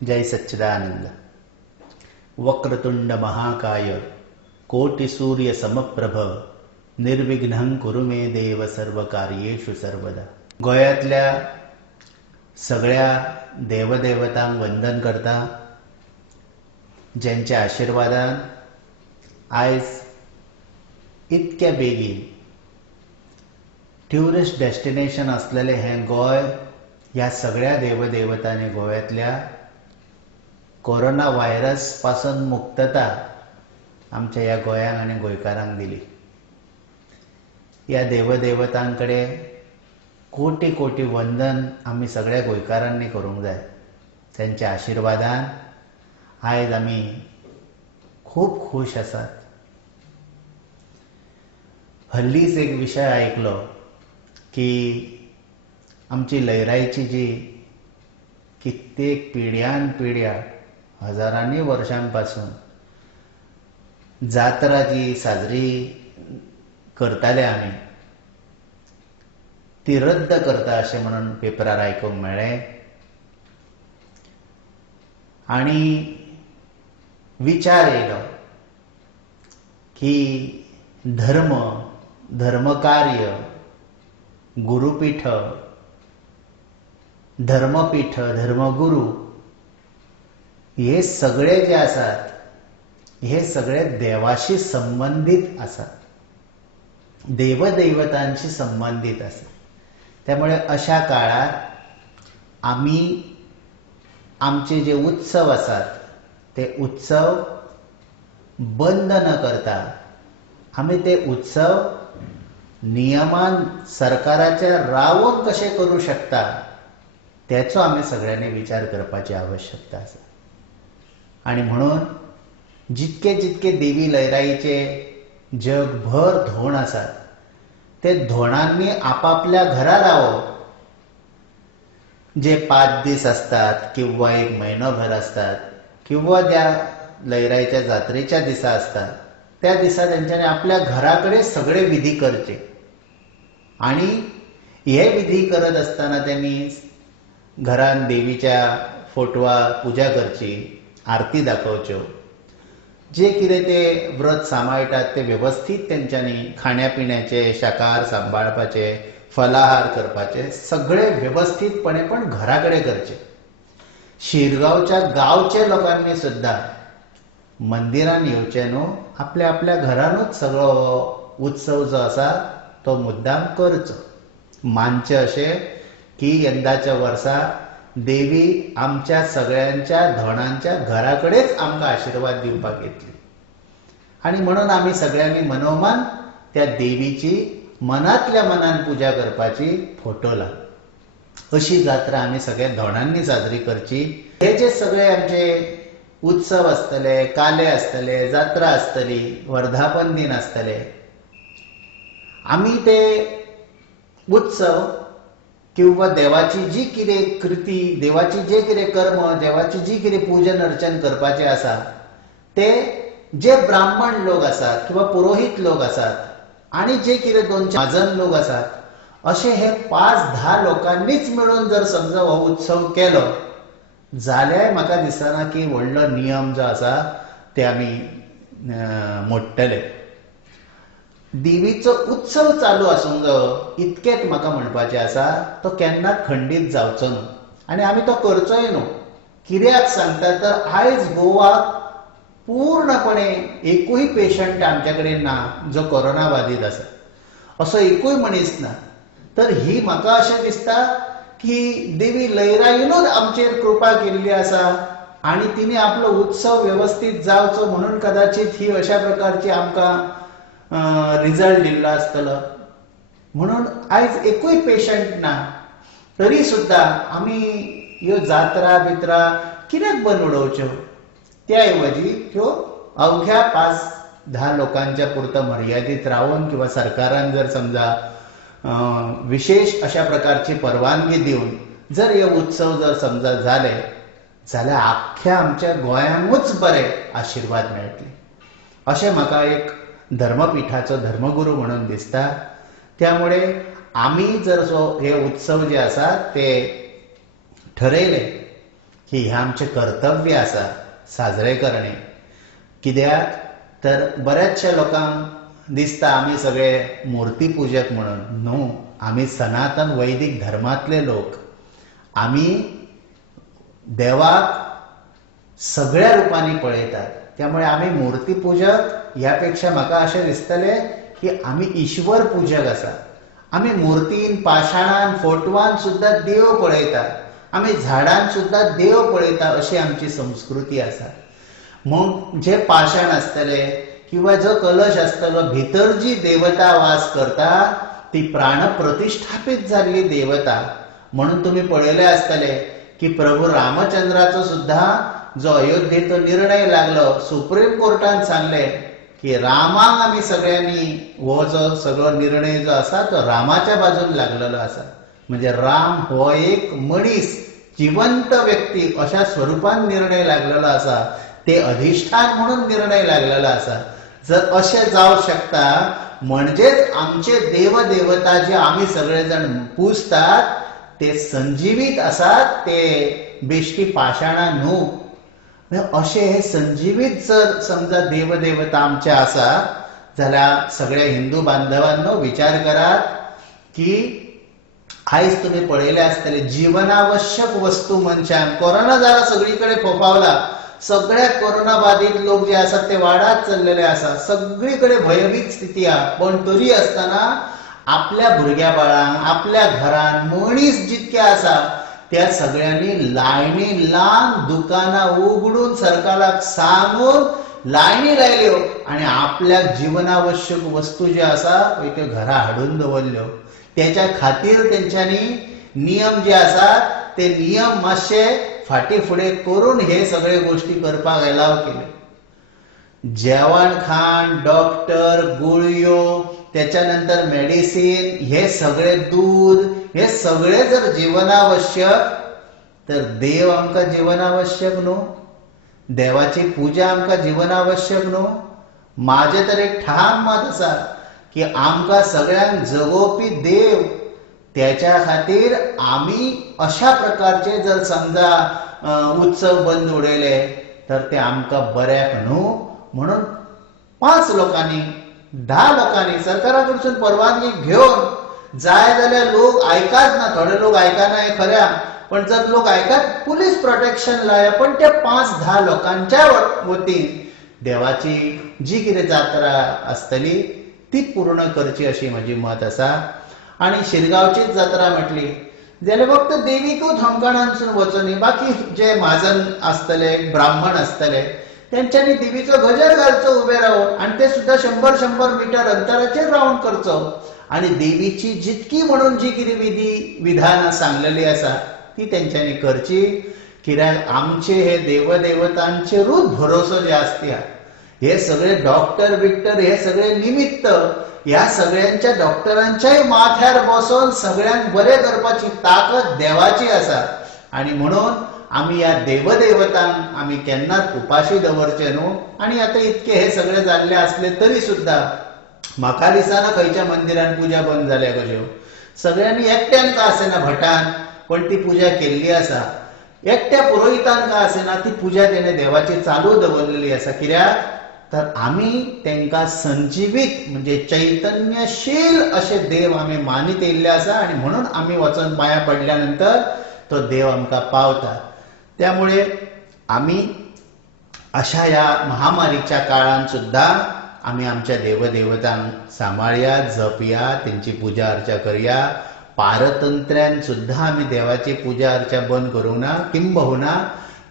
जय सच्चिदानंद। वक्रतुंड महाकाय कोटि सूर्य समप्रभ निर्विघ्नं कुरु मे देव सर्व कार्येषु सर्वदा। गोयातल्या सगळ्या देवदेवतांक वंदन करता, ज्यांच्या आशीर्वादान आयज इतक्या बेगीन ट्युरिस्ट डेस्टिनेशन असलेले हें गोय ह्या सगळ्या देवदेवतांनी गोव्यातल्या कोरोना व्हायरस पासून मुक्तता आमच्या ह्या गोंयांक आनी गोंयकारांक दिली। ह्या देवदेवतांकडे कोटी कोटी वंदन आमी सगळ्या गोंयकारांनी करूंक जाय। त्यांच्या आशीर्वादान आयज आमी खूब खुश आसात। हल्लीच एक विशय आयकलो की आमची लयराईची जी कित्येक पिढ्यान पिढ्या हजारांनी वर्षांपासून जात्रा जी साजरी करताले आमी, ती रद्द करता अशें म्हणून पेपरार आयकूंक मेळ्ळें। आनी विचार येयलो की धर्मकार्य, गुरुपीठ, धर्मपीठ, धर्मगुरू हे सगळे जे आसात हे सगळे देवाशी संबंधित आसात, देवदेवतांशी संबंधित आसात। त्यामुळे अशा काळात आमी आमचे जे उत्सव आसात ते उत्सव बंद न करता आमी ते उत्सव नियमान सरकाराच्या रावून कशे करू शकता त्याचो आमी सगळ्यांनी विचार करपाची आवश्यकता आसा। आणि म्हणून जितके जितके देवी लयराईचे जगभर धोंड आसात ते धोंडांनी आपापल्या घरा रावप। जे 5 दीस असतात किंवा 1 महिनोभर असतात किंवा त्या लयराईच्या जात्रेच्या दिसा असतात, त्या दिसा त्यांच्यानी आपल्या घराकडे सगळे विधी करचे। आणि हे विधी करत असताना त्यांनी घरान देवीच्या फोटवार पूजा करची, आरती दाखोवच्यो, जे कितें ते व्रत सांबाळटात ते व्यवस्थित त्यांच्यानी खाण्यापिण्याचे, शाकाहार सांबाळपाचे, फलाहार करपाचे, सगळे व्यवस्थितपणे पण घराकडे करचे। शिरगांवच्या गांवच्या लोकांनी सुद्धा मंदिरान येवचें न्हू, आपल्या आपल्या घरानूच सगळो उत्सव जो आसा तो मुद्दाम करचो। मानचें अशें की यंदाच्या वर्सा देवी आमच्या सगळ्यांच्या धोंडांच्या घराकडेच आमकां आशीर्वाद दिवपाक येतली। आणि म्हणून आमी सगळ्यांनी मनोमन त्या देवीची मनातल्या मनान पूजा करपाची फोटोला। अशी जात्रा आमी सगळ्या धोंडांनी साजरी करची। हे जे सगळे आमचे उत्सव आसतले, काले आसतले, जात्रा आसतली, वर्धापन दिन आसतले, आमी ते उत्सव किंवा देवाची जी कितें कृती, देवाची जे कितें कर्म, देवाची जी कितें पूजन अर्चन करपाचें आसा ते जे ब्राह्मण लोक आसात किंवा पुरोहित लोक आसात आणि जे कितें 2-4 महाजन लोक आसात, अशे हे 5-10 लोकांनीच मिळून जर समजा हो उत्सव केलो जाल्यार म्हाका दिसना की व्हडलो नियम जो आसा ते आमी मोडटले। देवीचो उत्सव चालू आसूंक जायो इतकेंच म्हाका म्हणपाचें आसा, तो केन्नाच खंडीत जावचो न्हू। आनी आमी तो करचोय न्हू। कित्याक सांगता तर आयज गोवाक पूर्णपणे एकूय पेशंट आमचे कडेन ना जो कोरोना बाधित आसा, असो एकूय मनीस ना। तर ही म्हाका अशें दिसता की देवी लयराईनूच आमचेर कृपा केल्ली आसा आणि तिने आपलो उत्सव व्यवस्थित जावचो म्हणून कदाचित ही अशा प्रकारची आमकां रिजल्ट दिल्लो आसतलो। म्हणून आयज एकूय पेशंट ना, तरी सुद्धा आमी ह्यो जात्रा बित्रा कित्याक बंद उडोवच्यो? त्या ऐवजी ह्यो अवघ्या 5-10 लोकांच्या पुरतं मर्यादित राहून किंवा सरकारान जर समजा विशेष अशा प्रकारची परवानगी दिवन जर हे उत्सव जर समजा झाले जाल्यार आख्ख्या आमच्या गोंयांकूच बरे आशीर्वाद मेळटले अशें म्हाका एक धर्मपिठाचो धर्मगुरू म्हणून दिसता। त्यामुळे आमी जर हे उत्सव जे आसात ते ठरयले की हे आमचे कर्तव्य आसा साजरे करणे. कित्याक तर बऱ्याचशा लोकांक दिसता आमी सगळे मुर्ती पुजक म्हणून. न्हू, आमी सनातन वैदीक धर्मांतले लोक. आमी देवाक सगळ्या रुपांनी पळयतात. त्यामुळे आमी मुर्ती पुजक ह्यापेक्षा म्हाका अशें दिसतलें की आमी ईश्वर पुजक आसा. आमी मुर्तीन, पाशाणान, फोटवान सुद्दां देव पळयतात. आमी झाडांत सुद्दां देव पळयतात. अशी आमची संस्कृती आसा. मग जे पाशाण आसतले किंवा जो कलश आसतलो, भितर जी देवता वास करता ती प्राणप्रतिष्ठापीत जाल्ली देवता. म्हणून तुम्ही पळयले आसतले की प्रभू रामचंद्राचो सुद्धा जो अयोध्येचो निर्णय लागलो, सुप्रीम कोर्टान सांगले की रामाक आमी सगळ्यांनी, हो जो सगळो निर्णय जो आसा तो रामाच्या बाजून लागलेलो आसा. म्हणजे राम हो एक मनीस, जिवंत व्यक्ती अशा स्वरूपान निर्णय लागलेलो आसा. ते अधिष्ठान म्हणून निर्णय लागलेलो आसा. जर अशें जावं शकता म्हणजेच आमचे देव देवता जे आमी सगळे जण पुजतात ते संजीवीत आसात, ते बेश्टी पाशाणां न्हू. अशे हे संजीवीत जर समजा देव देवता आमचे आसा जाल्यार सगळ्या हिंदू बांधवांनो विचार करात की आयज तुम्ही पळयले आसतले जीवनावश्यक वस्तू मनशान, कोरोना जाला सगळीकडे फोफावला, सगळ्या कोरोना बाधित लोक जे आसात ते वाढत चाललेले आसा, सगळीकडे भयभीत स्थिती आहा. पण तरी आसतना आपल्या भुरग्या बाळांक, आपल्या घरान मनीस जितके आसा त्या सगळ्यांनी लायनी लावन दुकानां उगडून सरकाराक सांगून लायनी लायल्यो आणि आपल्या जीवनावश्यक वस्तू ज्यो आसा त्यो घरा हाडून दवरल्यो. त्याच्या खातीर तेंच्यांनी नियम जे आसात ते नियम मातशे फाटी फुडें करून हे सगळे गोष्टी करपाक एलाव केले. जेवण खाण, डॉक्टर, गुळयो, त्याच्यानंतर मेडिसिन, हे सगळे दूध, हे सगळे जर जीवनावश्यक तर देव आमकां जीवनावश्यक न्हू? देवाची पुजा आमकां जीवनावश्यक न्हू? माझे तर एक ठाम मत आसा की आमकां सगळ्यांक जगोवपी देव, त्याच्या खातीर आमी अशा प्रकारचे जर समजा उत्सव बंद उडयले तर ते आमकां बऱ्याक न्हू. म्हणून 5 लोकांनी 10 लोकांनी सरकारा कडसून परवानगी घेवन जाय जाल्यार लोक ऐकाच ना, थोडे लोक ऐकाना हे खऱ्या, पण जर लोक ऐकात पुलीस प्रोटेक्शन लाया, पण ते 5-10 लोकांच्या वतीन देवाची जी कितें जात्रा आसतली ती पूर्ण करची अशी माझी मत आसा. आणि शिरगांवचीच जात्रा म्हटली जाल्यार फक्त देवीकूच होमखणांसून वचून, बाकी जे महाजन आसतले, ब्राह्मण आसतले, त्यांच्यानी देवीचो गजर घालचो उबे राहून, आणि ते सुद्धा 100-100 मीटर अंतराचेर रावून करचो. आणि देवीची जितकी म्हणून जी कितें विधी विधान सांगलेली आसा ती तेंच्यांनी करची. कित्याक आमचे हे देवदेवतांचेरूच भरोसो जे आसता, हे सगळे डॉक्टर बिक्टर हे सगळे निमित्त, ह्या सगळ्यांच्या डॉक्टरांच्याय माथ्यार बसून सगळ्यांक बरे करपाची ताकद देवाची आसा. आणि म्हणून आमी ह्या देवदेवतांक आमी केन्नाच उपाशी दवरचे न्हू. आणि आता इतके हे सगळे जाल्ले असले तरी सुद्धा म्हाका दिसना खंयच्या मंदिरान पुजा बंद जाल्या कश्यो. सगळ्यांनी एकट्यान का आसना भटान पण ती पुजा केल्ली आसा. एकट्या पुरोहितान का आसना ती पुजा तेणे देवाची चालू दवरलेली आसा. कित्याक तर आमी तेंकां संजीवीत म्हणजे चैतन्यशील असे देव आमी मानीत येयल्ले आसा. आणि म्हणून आमी वचून पांया पडल्या नंतर तो देव आमकां पावता. त्यामुळे आमी अशा ह्या महामारीच्या काळान सुद्धा आमी आमच्या देवदेवतांक सांबाळया, जपया, तेंची पुजा अर्चा करया. पारतंत्र्यान सुद्धा आमी देवाची पुजा अर्चा बंद करूंक ना. किंबहुना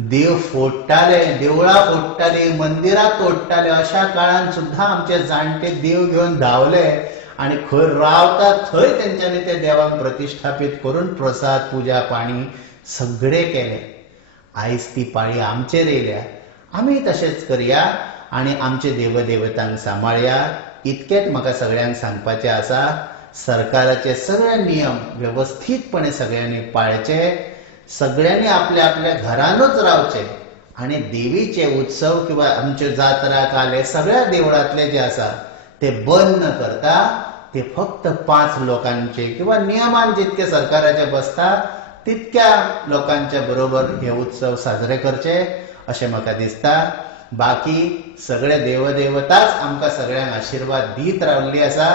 देव फोडटाले, देवळां फोडटाले, मंदिरां तोडटाले, अशा काळान सुद्धा आमचे जाणटे देव घेवन धांवले आणि खंय रावतात थंय तेंच्यांनी ते देवाक प्रतिष्ठापीत करून प्रसाद, पूजा, पाणी सगळे केले. आयज ती पाळी आमचेर येयल्या. आमी तशेंच करया आणि आमचे देवदेवतांक सांबाळया. इतकेच म्हाका सगळ्यांक सांगपाचें आसा. सरकाराचे सगळे नियम व्यवस्थितपणे सगळ्यांनी पाळचे. सगळ्यांनी आपल्या आपल्या घरानूच रावचे आणि देवीचे उत्सव किंवा आमचे जात्रा काले सगळ्या देवळातले जे आसा ते बंद न करता ते फक्त 5 लोकांचे किंवा नियमान जितके सरकाराचे बसता तितक्या लोकांच्या बरोबर हे उत्सव साजरे करचे अशें म्हाका दिसता. बाकी सगळे देवदेवताच आमकां सगळ्यांक आशिर्वाद दीत रावल्ली आसा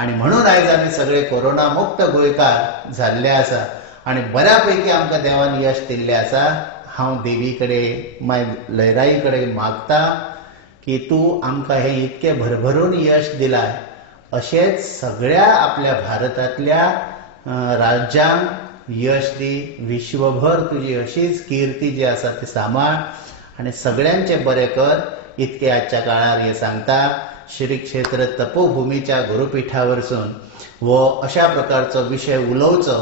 आनी म्हणून आयज आमी सगळे कोरोना मुक्त गोंयकार जाल्ले आसा आनी बऱ्यापैकी आमकां देवान यश दिल्लें आसा. हांव देवी कडेन माय लयराई कडेन मागता की तूं आमकां हें इतकें भरभरून यश दिलाय, अशेंच सगळ्या आपल्या भारतांतल्या राज्यांक यश दी. विश्वभर तुजी अशीच कीर्ती जी आसा ती सांबाळ आनी सगळ्यांचें बरें कर. इतके आजच्या काळार हे सांगता. श्री क्षेत्र तपोभुमीच्या गुरुपिठा वरसून वो अशा प्रकारचो विशय उलोवचो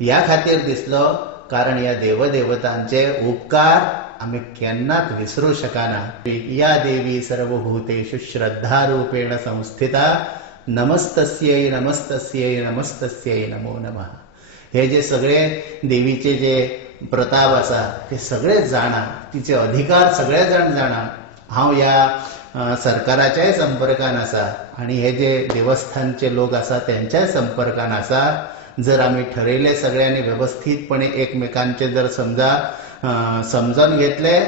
ह्या खातीर दिसलो कारण ह्या देवदेवतांचे उपकार आमी केन्नाच विसरूं शकना. या देवी सर्वभूतेषु श्रद्धारूपेण संस्थिता नमस्तस्यै नमस्तस्यै नमस्तस्यै नमो नमः. हे जे सगळे देवीचे जे प्रताप आसा ते सगळे जाणा, तिचे अधिकार सगळे जाण जाणा. हांव ह्या सरकाराच्याय संपर्कान आसा आनी हे जे देवस्थानचे लोक आसा त्यांच्याय संपर्कान आसा. जर आमी ठरयले सगळ्यांनी व्यवस्थितपणे एकमेकांचे जर समजा समजून घेतले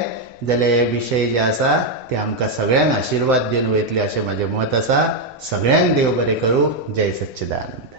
जाल्यार हे विशय जे आसा ते आमकां सगळ्यांक आशिर्वाद दिवन वयतले अशें म्हाजें मत आसा. सगळ्यांक देव बरें करूं. जय सच्चिदानंद.